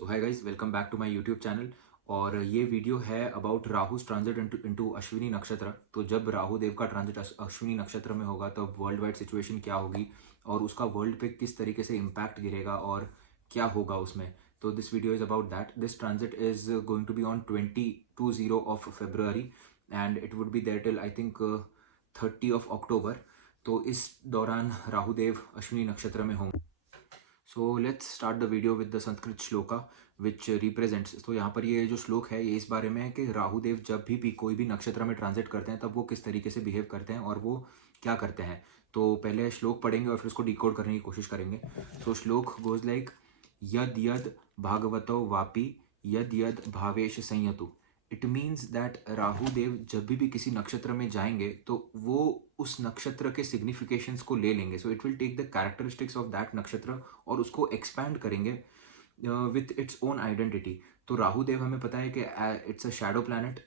So hi guys, welcome back to my YouTube channel. और ये video है about Rahu's transit into Ashwini नक्षत्र। तो जब राहु देव का ट्रांजिट अश्विनी नक्षत्र में होगा तब वर्ल्ड वाइड सिचुएशन क्या होगी और उसका वर्ल्ड पे किस तरीके से इम्पैक्ट गिरेगा और क्या होगा उसमें। तो this video is about that. This transit is going to be on 20 of February and it would be there till I think 30 of October. तो इस दौरान राहु देव अश्विनी नक्षत्र में होंगे। So let's start the video with the Sanskrit shloka which represents. तो यहाँ पर ये जो श्लोक है ये इस बारे में है कि राहु देव जब भी कोई भी नक्षत्र में ट्रांजिट करते हैं तब वो किस तरीके से बिहेव करते हैं और वो क्या करते हैं। तो पहले श्लोक पढ़ेंगे और फिर उसको डिकोड करने की कोशिश करेंगे। सो श्लोक गोज लाइक यद यद भागवतो वापी यद यद भावेश संयतु। It means that Rahu Dev जब भी किसी नक्षत्र में जाएंगे तो वो उस नक्षत्र के सिग्निफिकेशंस को ले लेंगे। So it will take the characteristics of that nakshatra और उसको एक्सपैंड करेंगे विथ इट्स ओन आइडेंटिटी। तो राहु देव हमें पता है कि it's a shadow planet,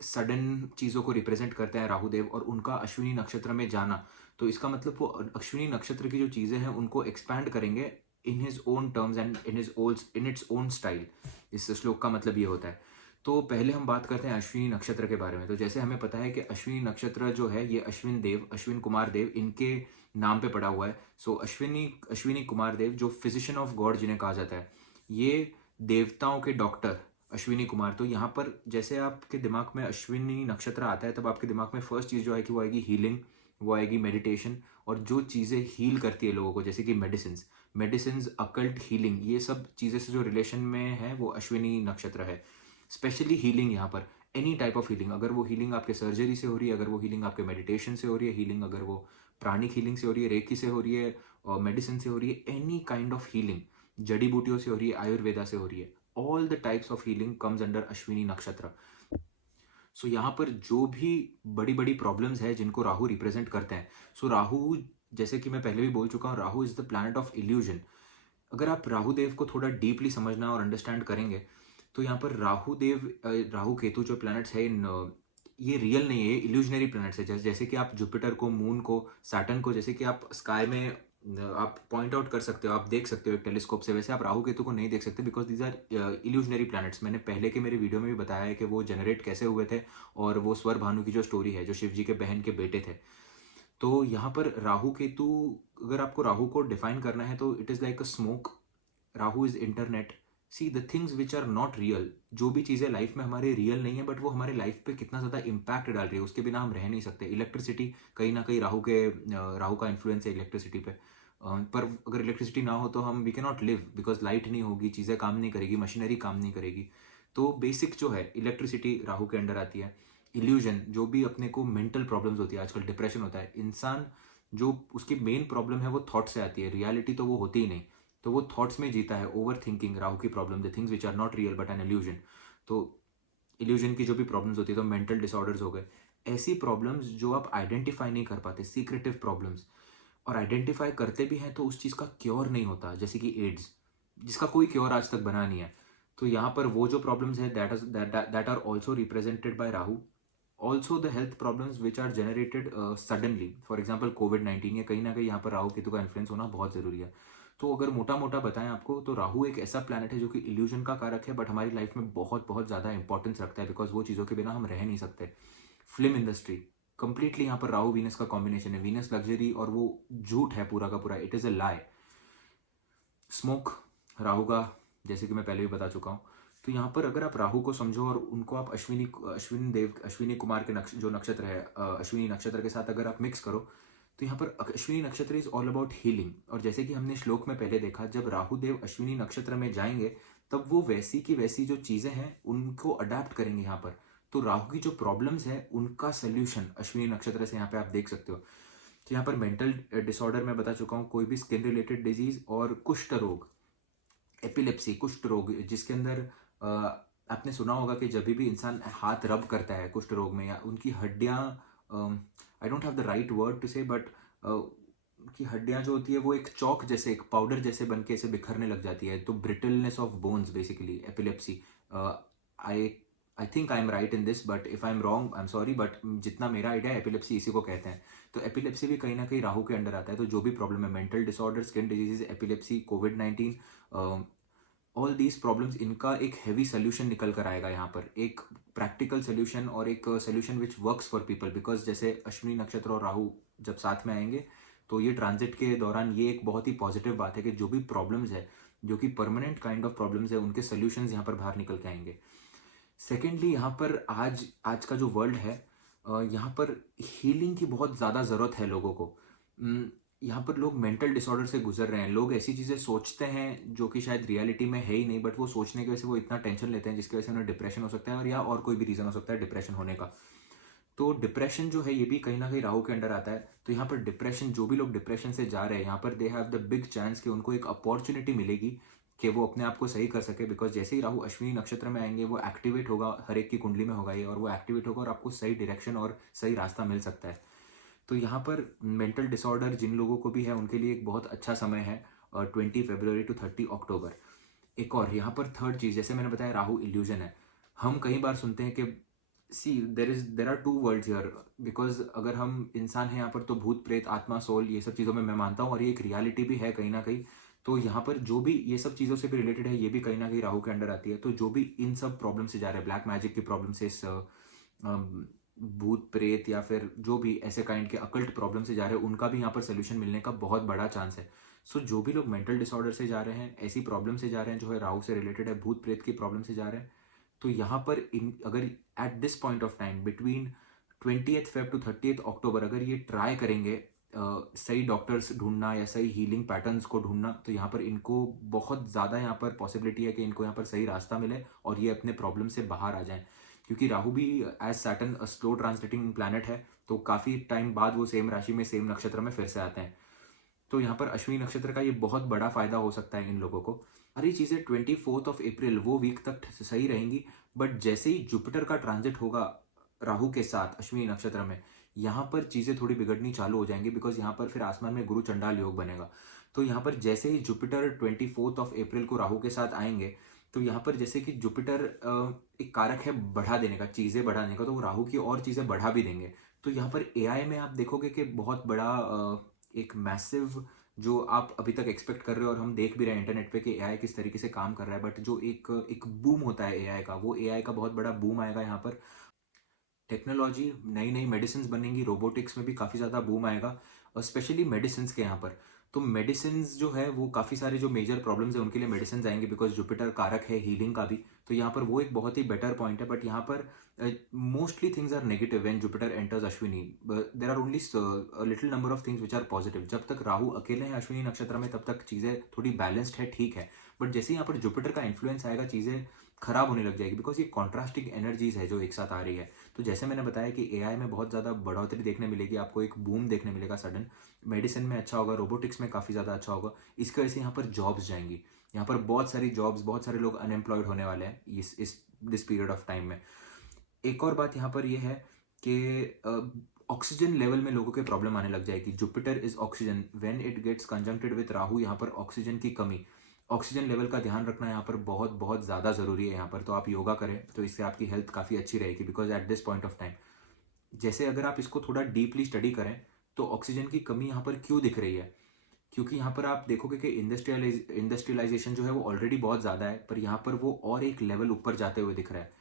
sudden चीज़ों को रिप्रेजेंट करते हैं राहु देव, और उनका अश्विनी नक्षत्र में जाना तो इसका मतलब वो अश्विनी नक्षत्र की जो चीज़ें हैं उनको एक्सपैंड करेंगे in his own terms and in its own style. इस श्लोक का मतलब ये होता है। तो पहले हम बात करते हैं अश्विनी नक्षत्र के बारे में। तो जैसे हमें पता है कि अश्विनी नक्षत्र जो है ये अश्विन कुमार देव इनके नाम पे पड़ा हुआ है। सो अश्विनी कुमार देव जो फिजिशियन ऑफ गॉड जिन्हें कहा जाता है, ये देवताओं के डॉक्टर अश्विनी कुमार। तो यहाँ पर जैसे आपके दिमाग में अश्विनी नक्षत्र आता है तब आपके दिमाग में फर्स्ट चीज़ जो है कि वो आएगी हीलिंग, वो आएगी मेडिटेशन, और जो चीज़ें हील करती है लोगों को जैसे कि मेडिसिन अकल्ट हीलिंग, ये सब चीज़ें से जो रिलेशन में है वो अश्विनी नक्षत्र है। स्पेशली हीलिंग, यहाँ पर एनी टाइप ऑफ हीलिंग, अगर वो हीलिंग आपके सर्जरी से हो रही है, अगर वो हीलिंग आपके मेडिटेशन से हो रही है, हीलिंग अगर वो प्राणिक हीलिंग से हो रही है, रेकी से हो रही है और मेडिसिन से हो रही है, एनी काइंड ऑफ हीलिंग, जड़ी बूटियों से हो रही है, आयुर्वेदा से हो रही है, all the types of healing comes under Ashwini नक्षत्र। सो यहाँ पर जो भी बड़ी बड़ी प्रॉब्लम्स है जिनको राहु रिप्रेजेंट करते हैं, सो राहु, जैसे कि मैं पहले भी बोल चुका हूँ, Rahu is the planet of illusion. अगर आप राहु देव को थोड़ा डीपली समझना और अंडरस्टैंड करेंगे तो यहाँ पर राहु केतु जो प्लैनेट्स है ये रियल नहीं है, ये इल्यूजनरी प्लैनेट्स है। जैसे कि आप जुपिटर को, मून को, सैटर्न को जैसे कि आप स्काई में आप पॉइंट आउट कर सकते हो, आप देख सकते हो एक टेलीस्कोप से, वैसे आप राहु केतु को नहीं देख सकते because these are illusionary planets. मैंने पहले के मेरे वीडियो में भी बताया है कि वो जनरेट कैसे हुए थे, और वो स्वर भानु की जो स्टोरी है, जो शिव जी के बहन के बेटे थे। तो यहाँ पर राहु केतु, अगर आपको राहु को डिफाइन करना है तो it is like a smoke. Rahu is internet. See the things which are not real, जो भी चीज़ें लाइफ में हमारे रियल नहीं है बट वो हमारे लाइफ पे कितना ज़्यादा इम्पैक्ट डाल रही है, उसके बिना हम रह नहीं सकते। इलेक्ट्रिसिटी कहीं ना कहीं राहु का इन्फ्लुएंस है इलेक्ट्रिसिटी पे। पर अगर इलेक्ट्रिसिटी ना हो तो हम we can not live, because light नहीं होगी, चीज़ें काम नहीं करेगी, मशीनरी काम नहीं करेगी। तो बेसिक जो है इलेक्ट्रिसिटी राहु के अंडर आती है। इल्यूजन, जो भी अपने को मेंटल प्रॉब्लम्स होती है, आजकल डिप्रेशन होता है, इंसान जो उसकी मेन प्रॉब्लम है वो थॉट से आती है, रियलिटी तो वो होती ही नहीं, तो वो थॉट्स में जीता है। ओवर थिंकिंग राहु की problem, the things which are not real but an illusion. तो इल्यूजन की जो भी प्रॉब्लम्स होती है, तो मेंटल डिसऑर्डर्स हो गए, ऐसी प्रॉब्लम्स जो आप आइडेंटिफाई नहीं कर पाते, सीक्रेटिव प्रॉब्लम्स, और आइडेंटिफाई करते भी हैं तो उस चीज़ का क्योर नहीं होता, जैसे कि एड्स, जिसका कोई क्योर आज तक बना नहीं है। तो यहाँ पर वो जो प्रॉब्लम्स है that are also represented by Rahu. Also the health problems which are generated suddenly, for example कोविड-19, ये कहीं ना कहीं यहाँ पर राहु केतु का इन्फ्लुएंस होना बहुत ज़रूरी है। तो अगर मोटा मोटा बताएं आपको तो राहु एक ऐसा प्लैनेट है जो कि इल्यूजन का कारक है बट हमारी लाइफ में बहुत बहुत ज़्यादा इंपॉर्टेंस रखता है, बिकॉज वो चीज़ों के बिना हम रह नहीं सकते। फिल्म इंडस्ट्री कंप्लीटली यहाँ पर राहु वीनस का कॉम्बिनेशन है, वीनस लग्जरी, और वो झूठ है पूरा का पूरा, it is a lie. Smoke Rahu का, जैसे कि मैं पहले भी बता चुका हूँ। तो यहाँ पर अगर आप राहु को समझो और उनको आप अश्विनी कुमार के जो नक्षत्र है अश्विनी नक्षत्र के साथ अगर आप मिक्स करो तो यहाँ पर अश्विनी नक्षत्र इज ऑल अबाउट हीलिंग। और जैसे कि हमने श्लोक में पहले देखा, जब राहु देव अश्विनी नक्षत्र में जाएंगे तब वो वैसी की वैसी जो चीज़ें हैं उनको अडेप्ट करेंगे यहाँ पर। तो राहु की जो प्रॉब्लम्स है उनका सोल्यूशन अश्विनी नक्षत्र से यहाँ पे आप देख सकते हो। तो यहाँ पर मेंटल डिसऑर्डर मैं बता चुका हूँ, कोई भी स्किन रिलेटेड डिजीज, और कुष्ठ रोग, एपिलेप्सी, कुष्ठ रोग, जिसके अंदर आपने सुना होगा कि जब भी इंसान हाथ रब करता है कुष्ठ रोग में, या उनकी हड्डियाँ, I don't have the right word to say but उनकी हड्डियाँ जो होती है वो एक चौक जैसे, एक पाउडर जैसे बन के ऐसे बिखरने लग जाती है। तो brittleness of bones, basically epilepsy. I I think I am right in this, but if I am wrong I am sorry, but जितना मेरा आइडिया है एपिलेप्सी इसी को कहते हैं। तो एपिलेप्सी भी कहीं ना कहीं राहु के अंडर आता है। तो जो भी प्रॉब्लम है, mental disorder, skin diseases, epilepsy, covid, all these problems, इनका एक हैवी सोल्यूशन निकल कर आएगा यहाँ पर, एक प्रैक्टिकल सोल्यूशन और एक solution which works for people. Because जैसे अश्विनी नक्षत्र और राहु जब साथ में आएंगे तो ये ट्रांजिट के दौरान ये एक बहुत ही पॉजिटिव बात है कि जो भी प्रॉब्लम्स है, जो कि परमानेंट काइंड ऑफ प्रॉब्लम्स है, उनके सोल्यूशंस यहाँ पर बाहर निकल के आएंगे। सेकेंडली, यहाँ पर आज आज का जो वर्ल्ड है, यहाँ पर हीलिंग की बहुत ज़्यादा ज़रूरत है लोगों को। यहाँ पर लोग मेंटल डिसऑर्डर से गुजर रहे हैं, लोग ऐसी चीज़ें सोचते हैं जो कि शायद रियलिटी में है ही नहीं, बट वो सोचने की वजह से वो इतना टेंशन लेते हैं जिसकी वजह से उन्हें डिप्रेशन हो सकता है, और या और कोई भी रीज़न हो सकता है डिप्रेशन होने का। तो डिप्रेशन जो है ये भी कहीं ना कहीं राहु के अंडर आता है। तो यहाँ पर डिप्रेशन, जो भी लोग डिप्रेशन से जा रहे हैं, यहाँ पर they have the big chance कि उनको एक अपॉर्चुनिटी मिलेगी कि वो अपने आप को सही कर सके। बिकॉज जैसे ही राहु अश्विनी नक्षत्र में आएंगे वो एक्टिवेट होगा, हर एक की कुंडली में होगा ये, और वो एक्टिवेट होगा और आपको सही डायरेक्शन और सही रास्ता मिल सकता है। तो यहाँ पर मेंटल डिसऑर्डर जिन लोगों को भी है उनके लिए एक बहुत अच्छा समय है, 20 फरवरी टू 30 अक्टूबर। एक और यहाँ पर थर्ड चीज़, जैसे मैंने बताया राहु इल्यूजन है। हम कई बार सुनते हैं कि see there are two worlds here. Because अगर हम इंसान हैं यहाँ पर तो भूत प्रेत आत्मा सोल ये सब चीज़ों में मैं मानता हूँ, और ये एक रियलिटी भी है कहीं ना कहीं। तो यहाँ पर जो भी ये सब चीज़ों से भी रिलेटेड है ये भी कहीं ना कहीं राहु के अंडर आती है। तो जो भी इन सब प्रॉब्लम से जा रहे हैं, ब्लैक मैजिक की प्रॉब्लम से, इस भूत प्रेत या फिर जो भी ऐसे काइंड के अकल्ट प्रॉब्लम से जा रहे हैं, उनका भी यहाँ पर सोल्यूशन मिलने का बहुत बड़ा चांस है। सो जो भी लोग मेंटल डिसऑर्डर से जा रहे हैं, ऐसी प्रॉब्लम से जा रहे हैं जो है राहु से रिलेटेड है, भूत प्रेत की प्रॉब्लम से जा रहे हैं, तो यहाँ पर अगर at this point of time between 20 Feb two 30 अक्टूबर अगर ये ट्राई करेंगे सही डॉक्टर्स ढूंढना या सही हीलिंग पैटर्न्स को ढूंढना, तो यहाँ पर इनको बहुत ज़्यादा यहाँ पर पॉसिबिलिटी है कि इनको यहाँ पर सही रास्ता मिले और ये अपने प्रॉब्लम से बाहर आ जाएं। क्योंकि राहु भी as Saturn slow translating planet है, तो काफ़ी टाइम बाद वो सेम राशि में सेम नक्षत्र में फिर से आते हैं। तो यहाँ पर अश्विनी नक्षत्र का ये बहुत बड़ा फायदा हो सकता है इन लोगों को। और ये चीज़ें 24 अप्रैल वो वीक तक सही रहेंगी, बट जैसे ही जुपिटर का ट्रांजिट होगा राहु के साथ अश्विनी नक्षत्र में, यहाँ पर चीज़ें थोड़ी बिगड़नी चालू हो जाएंगी। बिकॉज यहाँ पर फिर आसमान में गुरु चंडाल योग बनेगा। तो यहाँ पर जैसे ही जुपिटर 24 अप्रैल को राहु के साथ आएंगे, तो यहाँ पर जैसे कि जुपिटर एक कारक है बढ़ा देने का, चीज़ें बढ़ाने का, तो वो राहु की और चीज़ें बढ़ा भी देंगे। तो यहाँ पर एआई में आप देखोगे कि बहुत बड़ा एक मैसिव जो आप अभी तक एक्सपेक्ट कर रहे हो, और हम देख भी रहे हैं इंटरनेट पे कि एआई किस तरीके से काम कर रहा है, बट जो एक एक बूम होता है एआई का, वो एआई का बहुत बड़ा बूम आएगा यहाँ पर। टेक्नोलॉजी, नई नई मेडिसिन बनेंगी, रोबोटिक्स में भी काफ़ी ज़्यादा बूम आएगा, और स्पेशली मेडिसिन के यहाँ पर। तो मेडिसिन जो है वो काफ़ी सारे जो मेजर प्रॉब्लम्स है उनके लिए मेडिसिन आएंगे, बिकॉज जुपिटर कारक है हीलिंग का भी। तो यहाँ पर वो एक बहुत ही बेटर पॉइंट है। बट यहाँ पर mostly things are negative when Jupiter enters Ashwini. There are only little number of things which are positive. जब तक राहु अकेले हैं अश्विनी नक्षत्र में तब तक चीज़ें थोड़ी बैलेंस्ड है, ठीक है। बट जैसे यहाँ पर जुपिटर का इन्फ्लुएंस आएगा चीज़ें खराब होने लग जाएगी, बिकॉज ये कॉन्ट्रास्टिंग एनर्जीज है जो एक साथ आ रही है। तो जैसे मैंने बताया कि एआई में बहुत ज़्यादा बढ़ोतरी देखने मिलेगी, आपको एक बूम देखने मिलेगा सडन। मेडिसिन में अच्छा होगा, रोबोटिक्स में काफ़ी ज़्यादा अच्छा होगा। इसकी वजह से यहाँ पर जॉब्स जाएंगी, यहाँ पर बहुत सारी जॉब्स, बहुत सारे लोग अनएम्प्लॉयड होने वाले हैं इस दिस पीरियड ऑफ टाइम में। एक और बात यहाँ पर यह है कि ऑक्सीजन लेवल में लोगों के प्रॉब्लम आने लग जाएगी। Jupiter is oxygen, when it gets conjuncted with Rahu, यहाँ पर ऑक्सीजन की कमी, ऑक्सीजन लेवल का ध्यान रखना यहाँ पर बहुत बहुत ज़्यादा ज़रूरी है। यहाँ पर तो आप योगा करें तो इससे आपकी हेल्थ काफ़ी अच्छी रहेगी। Because at this point of time, जैसे अगर आप इसको थोड़ा डीपली स्टडी करें तो ऑक्सीजन की कमी यहाँ पर क्यों दिख रही है, क्योंकि यहाँ पर आप देखोगे कि इंडस्ट्रियलाइजेशन जो है वो ऑलरेडी बहुत ज़्यादा है, पर यहाँ पर वो और एक लेवल ऊपर जाते हुए दिख रहा है।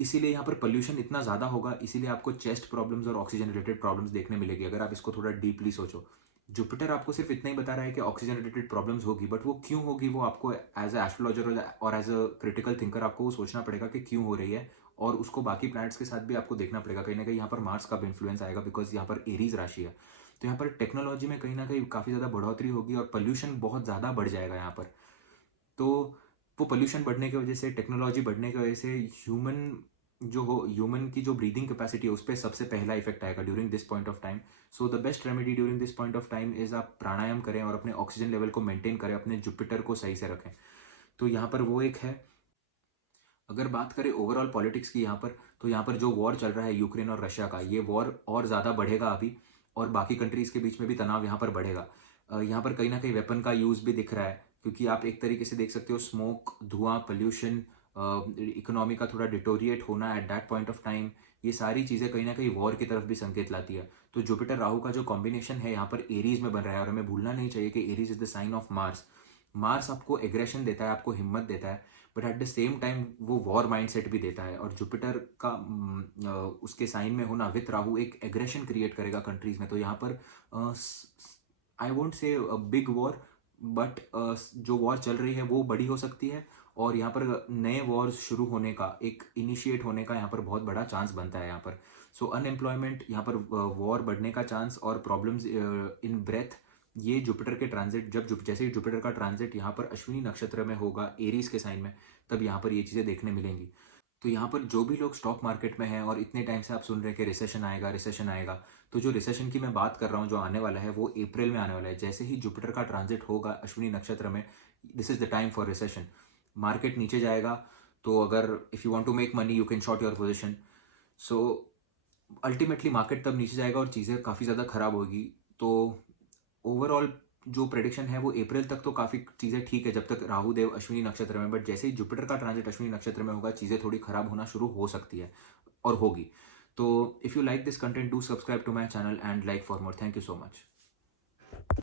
इसीलिए यहाँ पर पोल्यूशन इतना ज़्यादा होगा, इसीलिए आपको चेस्ट प्रॉब्लम्स और ऑक्सीजन रिलेटेड प्रॉब्लम्स देखने मिलेगी अगर आप इसको थोड़ा डीपली सोचो। जुपिटर आपको सिर्फ इतना ही बता रहा है कि ऑक्सीजन रिलेटेड प्रॉब्लम्स होगी, बट वो क्यों होगी वो आपको एज अ एस्ट्रोलॉजर और एज अ क्रिटिकल थिंकर आपको वो सोचना पड़ेगा कि क्यों हो रही है, और उसको बाकी प्लैनेट्स के साथ भी आपको देखना पड़ेगा। कहीं ना कहीं यहाँ पर मार्स का भी इन्फ्लुएंस आएगा, बिकॉज यहाँ पर एरीज राशि है। तो यहाँ पर टेक्नोलॉजी में कहीं ना कहीं काफ़ी ज़्यादा बढ़ोतरी होगी और पोल्यूशन बहुत ज़्यादा बढ़ जाएगा यहाँ पर। तो वो पोल्यूशन बढ़ने की वजह से, टेक्नोलॉजी बढ़ने की वजह से ह्यूमन की जो ब्रीदिंग कैपेसिटी है उस पर सबसे पहला इफेक्ट आएगा during this point of time. So the best remedy during this point of time is आप प्राणायाम करें और अपने ऑक्सीजन लेवल को मेंटेन करें, अपने जुपिटर को सही से रखें। तो यहाँ पर वो एक है। अगर बात करें ओवरऑल पॉलिटिक्स की यहाँ पर, तो यहाँ पर जो वॉर चल रहा है यूक्रेन और रशिया का, ये वॉर और ज़्यादा बढ़ेगा अभी, और बाकी कंट्रीज़ के बीच में भी तनाव यहाँ पर बढ़ेगा। यहाँ पर कहीं ना कहीं वेपन का यूज़ भी दिख रहा है, क्योंकि आप एक तरीके से देख सकते हो स्मोक, धुआं, पोल्यूशन, इकोनॉमी का थोड़ा डिटोरिएट होना at that point of time, ये सारी चीज़ें कहीं ना कहीं वॉर की तरफ भी संकेत लाती है। तो जुपिटर राहु का जो कॉम्बिनेशन है यहाँ पर एरीज में बन रहा है, और हमें भूलना नहीं चाहिए कि Aries is the sign of Mars. Mars आपको एग्रेशन देता है, आपको हिम्मत देता है, but at the same time वो वॉर माइंडसेट भी देता है। और जुपिटर का उसके साइन में होना विथ राहु एक एग्रेशन क्रिएट करेगा कंट्रीज में। तो यहाँ पर I won't say big war, but जो वॉर चल रही है वो बड़ी हो सकती है, और यहाँ पर नए वॉर्स शुरू होने का, एक इनिशिएट होने का यहाँ पर बहुत बड़ा चांस बनता है यहाँ पर। सो अनएम्प्लॉयमेंट, यहाँ पर वॉर बढ़ने का चांस और प्रॉब्लम्स इन ब्रेथ, ये जुपिटर के ट्रांजिट, जैसे ही जुपिटर का ट्रांजिट यहाँ पर अश्विनी नक्षत्र में होगा, एरीज के साइन में, तब यहाँ पर ये चीज़ें देखने मिलेंगी। तो यहाँ पर जो भी लोग स्टॉक मार्केट में हैं और इतने टाइम से आप सुन रहे हैं कि रिसेशन आएगा रिसेशन आएगा, तो जो रिसेशन की मैं बात कर रहा हूँ जो आने वाला है वो अप्रैल में आने वाला है। जैसे ही जुपिटर का ट्रांजिट होगा अश्विनी नक्षत्र में, this is the time for recession. Market नीचे जाएगा, तो अगर if you want to make money you can short your position. So ultimately market तब नीचे जाएगा और चीज़ें काफ़ी ज़्यादा खराब होगी। तो ओवरऑल जो प्रेडिक्शन है वो अप्रैल तक तो काफ़ी चीज़ें ठीक है जब तक राहु देव अश्विनी नक्षत्र में, बट जैसे ही जुपिटर का ट्रांजिट अश्विनी नक्षत्र में होगा चीज़ें थोड़ी खराब होना शुरू हो सकती है और होगी। तो if you like this content do subscribe to my channel and like for more. Thank you so much.